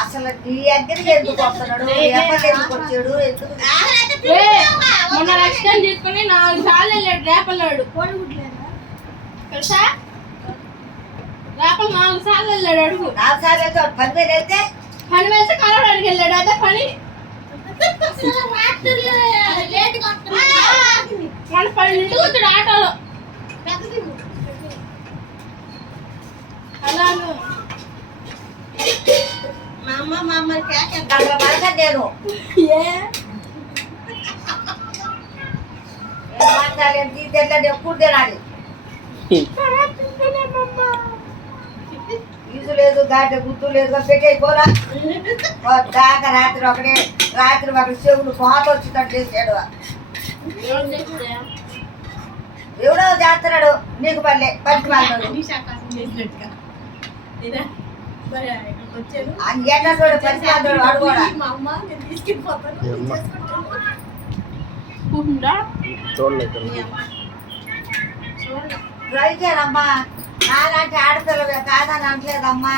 అసలు నీ దగ్గరికి ఎందుకు వస్తున్నాడు? ఎందుకు వచ్చాడు? మొన్న రక్షణ తీసుకుని 4 సార్లు వెళ్ళాడు రేపల్లాడు తెలుసా? రేపలు 4 సార్లు వెళ్ళాడు. అడుగు 4 సార్లు అయితే 10,000 వెళ్తే 10,000 కలవడానికి వెళ్ళాడు. అదే పని మన 12 వచ్చాడు ఆటోలో. అలా మా అమ్మ నేను ఎప్పుడు తినాలి. ఈజు లేదు, గాడి గుర్తు లేదు, పెట్టేయిపోరా దాకా రాత్రి ఒకటే. రాత్రి ఒక చెవులు కోత వచ్చినట్టు చేసాడు. ఎవడో చేస్తున్నాడు నీకు పల్లె పచ్చి వాళ్ళు రైతేనమ్మా. నాలాంటి ఆడపిల్లవే కాదని అనట్లేదమ్మా.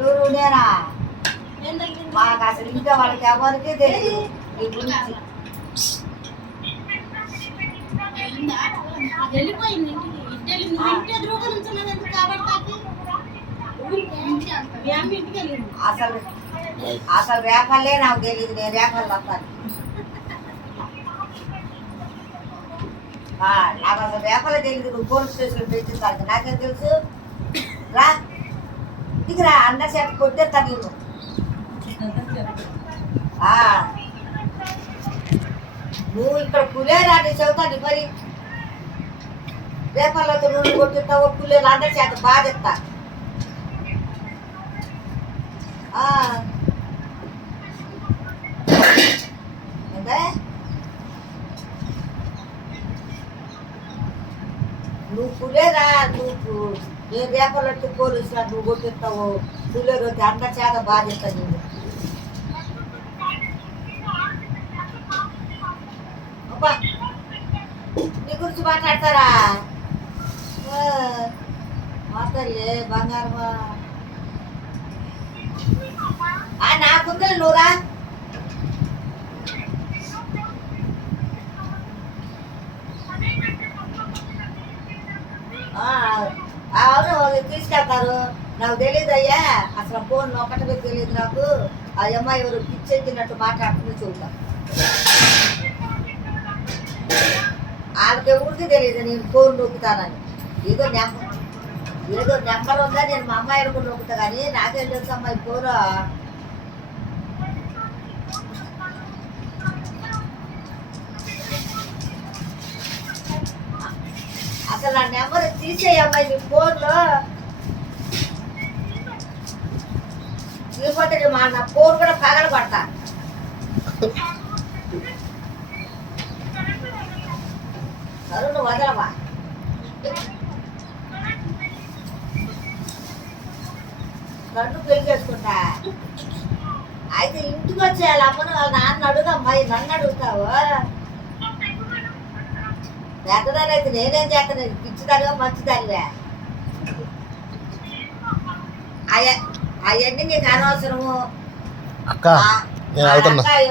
ఎవరు నేనా? మాకు అసలు ఇంకా వాళ్ళకి ఎవరికి తెలియదు నీ గురించి. అసలు అసలు రేపల్లే నాకు తెలియదు. నేను రేపల్లి వస్తాను. నాకు అసలు రేపల్లే తెలియదు. నువ్వు పోలీస్ స్టేషన్ పెట్టింది నాకేం తెలుసు? రా దిగురా అన్న చేత కొట్టే తగిలి. నువ్వు ఇక్కడ పులేరాని చెబుతాను మరి. రేపల్లతో నువ్వు కొట్టిస్తావు పులేరు అందరి చేత బాధిస్తా. నువ్వు పులేరా? నువ్వు నేను రేపల్లొచ్చి పోలీసులా నువ్వు కొట్టిస్తావు పులేరు వచ్చి అందరి చేత బాధిస్తా. నేను నీ గురించి మాట్లాడతారా? మాట్లాడలే బంగారమా. నాకుందా నువ్వురా. అవును తీసుకెళ్తారు. నాకు తెలియదు అయ్యా. అసలు ఫోన్ ఒకటే తెలియదు నాకు. ఆ అమ్మాయి ఎవరు పిచ్చెక్కినట్టు మాట్లాడుతుంది చూద్దాం. వాళ్ళకి ఎవరికి తెలియదు నేను ఫోన్ నొక్కుతానని. ఏదో నెంబర్ ఉందా నేను మా అమ్మాయి కూడా నొక్కుతా. కానీ నాకేం తెలుసు అమ్మాయి ఫోన్. అసలు నా నెంబర్ తీసే అమ్మాయి నీ ఫోన్లో. లేకపోతే నా ఫోన్ కూడా పగల పడతా. కరుణ వదలవా? కన్ను పెళ్లి చేసుకుంటా. అయితే ఇంటికి వచ్చేయాలి అమ్మను. వాళ్ళ నాన్న అడుగమ్మా. నన్ను అడుగుతావు? పెద్దదాని అయితే నేనేం చేస్తాను? పిచ్చిదానిగా మంచిదానివే. అవన్నీ నీకు అనవసరము.